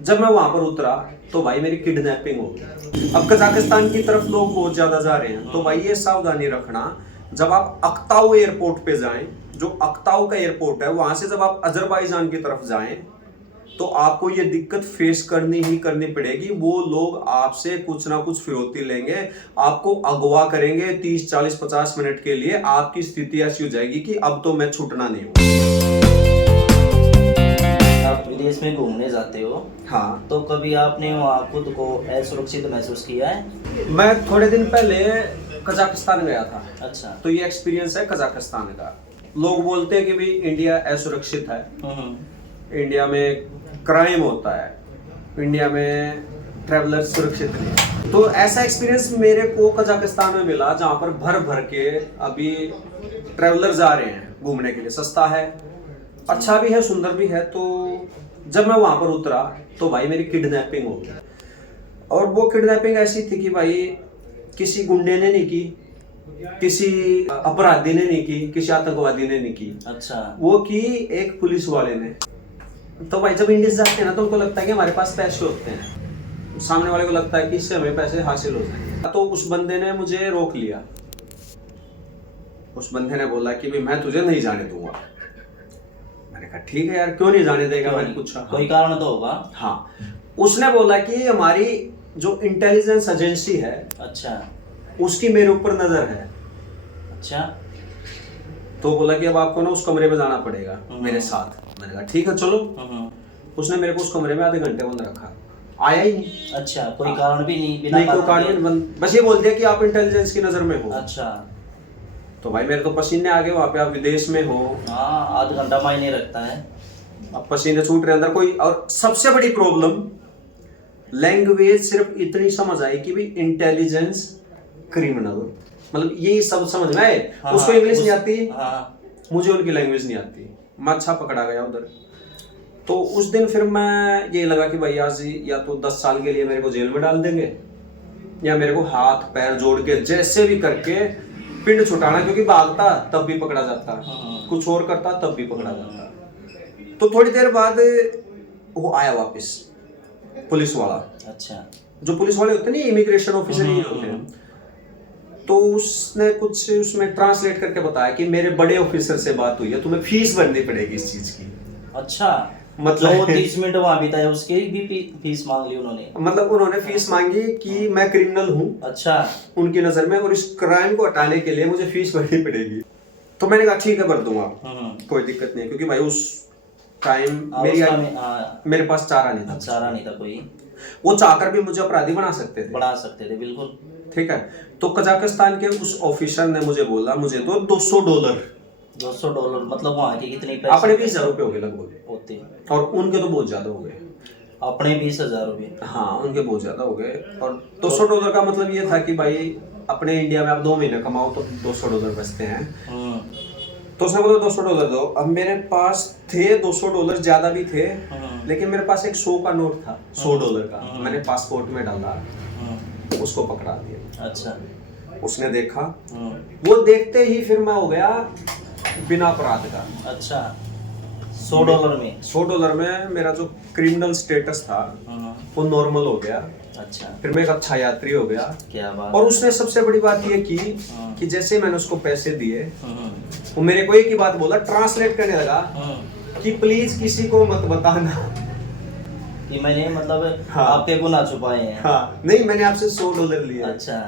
जब मैं वहां पर उतरा तो भाई मेरी किडनैपिंग हो गई। अब कजाकिस्तान की तरफ लोग बहुत ज्यादा जा रहे हैं, तो भाई ये सावधानी रखना, जब आप अक्ताऊ एयरपोर्ट पे जाएं, जो अक्ताऊ का एयरपोर्ट है, वहां से जब आप अजरबैजान की तरफ जाएं तो आपको ये दिक्कत फेस करनी ही करनी पड़ेगी। वो लोग आपसे कुछ ना कुछ फिरौती लेंगे, आपको अगवा करेंगे 30 40 50 मिनट के लिए। आपकी स्थिति ऐसी हो जाएगी कि अब तो मैं छूटना नहीं हूँ। आप विदेश में घूमने जाते हो, हाँ, तो कभी आपने वहाँ खुद को असुरक्षित महसूस किया है? मैं थोड़े दिन पहले कजाकिस्तान गया था। अच्छा। तो ये एक्सपीरियंस है कजाकिस्तान का। लोग बोलते हैं कि भाई इंडिया असुरक्षित है, इंडिया में क्राइम होता है, इंडिया में ट्रैवलर सुरक्षित नहीं। तो ऐसा एक्सपीरियंस मेरे को कजाकिस्तान में मिला, जहाँ पर भर भर के अभी ट्रैवलर जा रहे हैं घूमने के लिए। सस्ता है, अच्छा भी है, सुंदर भी है। तो जब मैं वहां पर उतरा तो भाई मेरी किडनैपिंग हो गई। और वो किडनैपिंग ऐसी थी कि भाई किसी गुंडे ने नहीं की, किसी अपराधी ने नहीं की, किसी आतंकवादी ने नहीं की। अच्छा। वो की एक पुलिस वाले ने। तो भाई जब इंडिया जाते हैं ना, तो उनको लगता है कि हमारे पास पैसे होते हैं, सामने वाले को लगता है कि इससे हमें पैसे हासिल हो जाएंगे। तो उस बंदे ने मुझे रोक लिया। उस बंदे ने बोला कि भाई मैं तुझे नहीं जाने दूंगा। मैंने कहा ठीक है यार, क्यों नहीं जाने देगा? मैंने पूछा। कोई कारण तो होगा। हाँ, उसने बोला कि हमारी जो इंटेलिजेंस एजेंसी है, अच्छा। उसकी मेरे ऊपर नजर है। अच्छा। तो बोला कि अब आपको ना उस कमरे में जाना पड़ेगा मेरे साथ। मैंने कहा ठीक है चलो। उसने मेरे को उस कमरे में आधे घंटे बंद रखा, आया ही नहीं। अच्छा, कोई कारण भी नहीं? नहीं, कोई कारण नहीं, बंद, बस ये बोल दिया कि आप इंटेलिजेंस की नजर में हो। अच्छा। तो भाई मेरे तो पसीने आ गए, वहां पे आप विदेश में हो। हाँ, आधा घंटा मायने रखता है। अब पसीने छूट रहे अंदर कोई। और सबसे बड़ी प्रॉब्लम, लैंग्वेज सिर्फ इतनी समझ आई कि भाई इंटेलिजेंस क्रिमिनल, मतलब यही सब समझ में आए। हाँ, उसको इंग्लिश नहीं आती, हाँ। मुझे उनकी लैंग्वेज नहीं आती। मैं अच्छा पकड़ा गया उधर। तो उस दिन फिर मैं ये लगा कि भाई आज या तो 10 साल के लिए मेरे को जेल में डाल देंगे, या मेरे को हाथ पैर जोड़ के जैसे भी करके पिंड छुटाना, क्योंकि भागता तब भी पकड़ा जाता, कुछ और करता तब भी पकड़ा जाता। तो थोड़ी देर बाद वो आया वापस, पुलिस वाला। अच्छा। जो पुलिस वाले होते हैं ना, इमिग्रेशन ऑफिसर ही होते हैं। तो उसने कुछ उसमें ट्रांसलेट करके बताया कि मेरे बड़े ऑफिसर से बात हुई है, तुम्हें फीस भरनी पड़ेगी इस चीज की। अच्छा, मतलब 30 मिनट वहां बिताया, उसके भी फीस मांग ली उन्होंने? मतलब उन्होंने फीस मांगी कि मैं क्रिमिनल हूँ अच्छा। उनकी नजर में, और इस क्राइम को हटाने के लिए मुझे फीस भरनी पड़ेगी। तो मैंने कहा ठीक है भर दूंगा, कोई दिक्कत नहीं, क्योंकि भाई उस टाइम मेरे पास चारा नहीं था। चारा नहीं था कोई। वो चाहकर भी मुझे अपराधी बना सकते थे बिल्कुल। ठीक है। तो कजाकिस्तान के उस ऑफिसर ने मुझे बोला मुझे तो $200। $200 मतलब वहाँ के कितने पैसे? अपने 20,000 रुपये हो गए लगभग होते, और उनके तो बहुत ज्यादा हो गए। अपने 20,000 रुपये? हाँ, उनके बहुत ज्यादा हो गए। और $200 का मतलब ये था कि भाई अपने इंडिया में आप 2 महीने कमाओ तो $200 बचते हैं। तो उसने बोला $200 दो। अब मेरे पास थे $200, ज्यादा भी थे, लेकिन मेरे पास एक 100 का नोट था, $100 का। मैंने पासपोर्ट में डाला, उसको पकड़ा दिया। अच्छा। उसने देखा, वो देखते ही फिर मैं हो गया बिना अपराध का। अच्छा, $100 में? $100 में मेरा जो क्रिमिनल स्टेटस था वो नॉर्मल हो गया। अच्छा। फिर मैं एक अच्छा यात्री हो गया। क्या बात। और उसने सबसे बड़ी बात ये की कि जैसे मैंने उसको पैसे दिए, वो मेरे को एक ही बात बोला, ट्रांसलेट करने लगा कि प्लीज किसी को मत बताना कि मैंने मतलब हाँ, आपके गुनाह छुपाए हैं। हाँ, नहीं, मैंने आपसे $100 लिए। अच्छा।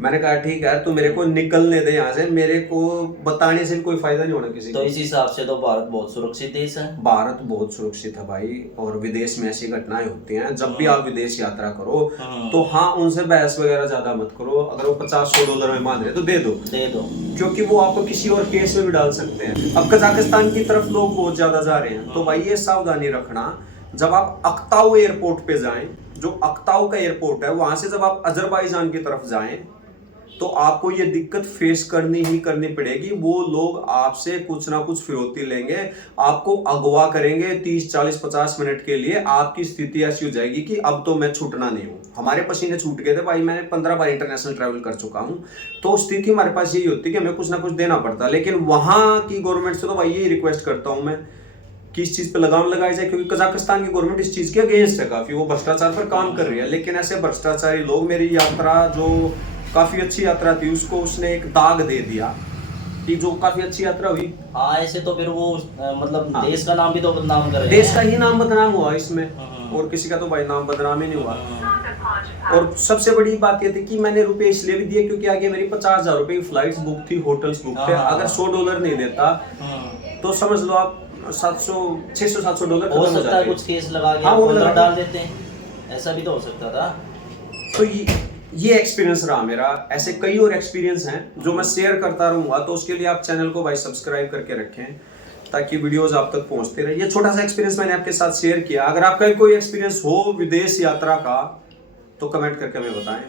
मैंने कहा ठीक है, तू मेरे को निकलने दे यहाँ से, मेरे को बताने से कोई फायदा नहीं होना किसी को। तो इस हिसाब से तो भारत बहुत सुरक्षित देश है। भारत बहुत सुरक्षित है भाई। और विदेश में ऐसी घटनाएं होती हैं। जब भी आप विदेश यात्रा करो तो हाँ, उनसे बहस वगैरह ज्यादा मत करो। अगर वो $50-100 में मान रहे तो दे दो, क्योंकि वो आपको किसी और केस में भी डाल सकते हैं। अब कजाकिस्तान की तरफ लोग बहुत ज्यादा जा रहे हैं, तो भाई ये सावधानी रखना, जब आप अक्ताऊ एयरपोर्ट पे जाएं, जो अक्ताऊ का एयरपोर्ट है, वहां से जब आप अजरबैजान की तरफ जाएं तो आपको ये दिक्कत फेस करनी ही करनी पड़ेगी। वो लोग आपसे कुछ ना कुछ फिरौती लेंगे, आपको अगवा करेंगे 30 40 50 मिनट के लिए। आपकी स्थिति ऐसी हो जाएगी कि अब तो मैं छूटना नहीं हूँ। हमारे पसीने छूट गए थे भाई, मैंने 15 बार इंटरनेशनल ट्रैवल कर चुका हूँ। तो स्थिति हमारे पास यही होती है कि हमें कुछ ना कुछ देना पड़ता है। लेकिन वहां की गवर्नमेंट से तो भाई यही रिक्वेस्ट करता हूँ मैं कि इस चीज पे लगाम लगाई जाए, क्योंकि कजाकिस्तान की गवर्नमेंट इस चीज के अगेंस्ट है काफी, वो भ्रष्टाचार पर काम कर रही है। लेकिन ऐसे भ्रष्टाचारी लोग, मेरी यात्रा जो काफी अच्छी यात्रा थी उसको उसने एक दाग दे दिया, कि जो काफी अच्छी यात्रा हुई। हाँ, ऐसे तो फिर वो मतलब हाँ। देश का नाम भी तो बदनाम कर रहे देश का हैं। ही नाम बदनाम हुआ इसमें, और किसी का तो भाई नाम बदनाम ही नहीं हुआ। और सबसे बड़ी बात ये थी कि मैंने रुपए इसलिए भी दिए क्योंकि आगे मेरी 50,000 रुपए की फ्लाइट्स बुक थी, होटल्स बुक थे। हाँ। अगर $100 नहीं देता तो समझ लो आप $600-700 हो खत्म हो सकता है जाते। कुछ केस लगा के हाँ, वो आपको अंदर लगा- डाल देते हैं, ऐसा भी तो हो सकता था। तो ये एक्सपीरियंस रहा मेरा। ऐसे कई और एक्सपीरियंस हैं जो मैं शेयर करता रहूंगा, तो उसके लिए आप चैनल को भाई सब्सक्राइब करके रखें ताकि वीडियोस आप तक पहुंचते रहे। ये छोटा सा एक्सपीरियंस मैंने आपके साथ शेयर किया। अगर आपका कोई एक्सपीरियंस हो विदेश यात्रा का तो कमेंट करके हमें बताएं।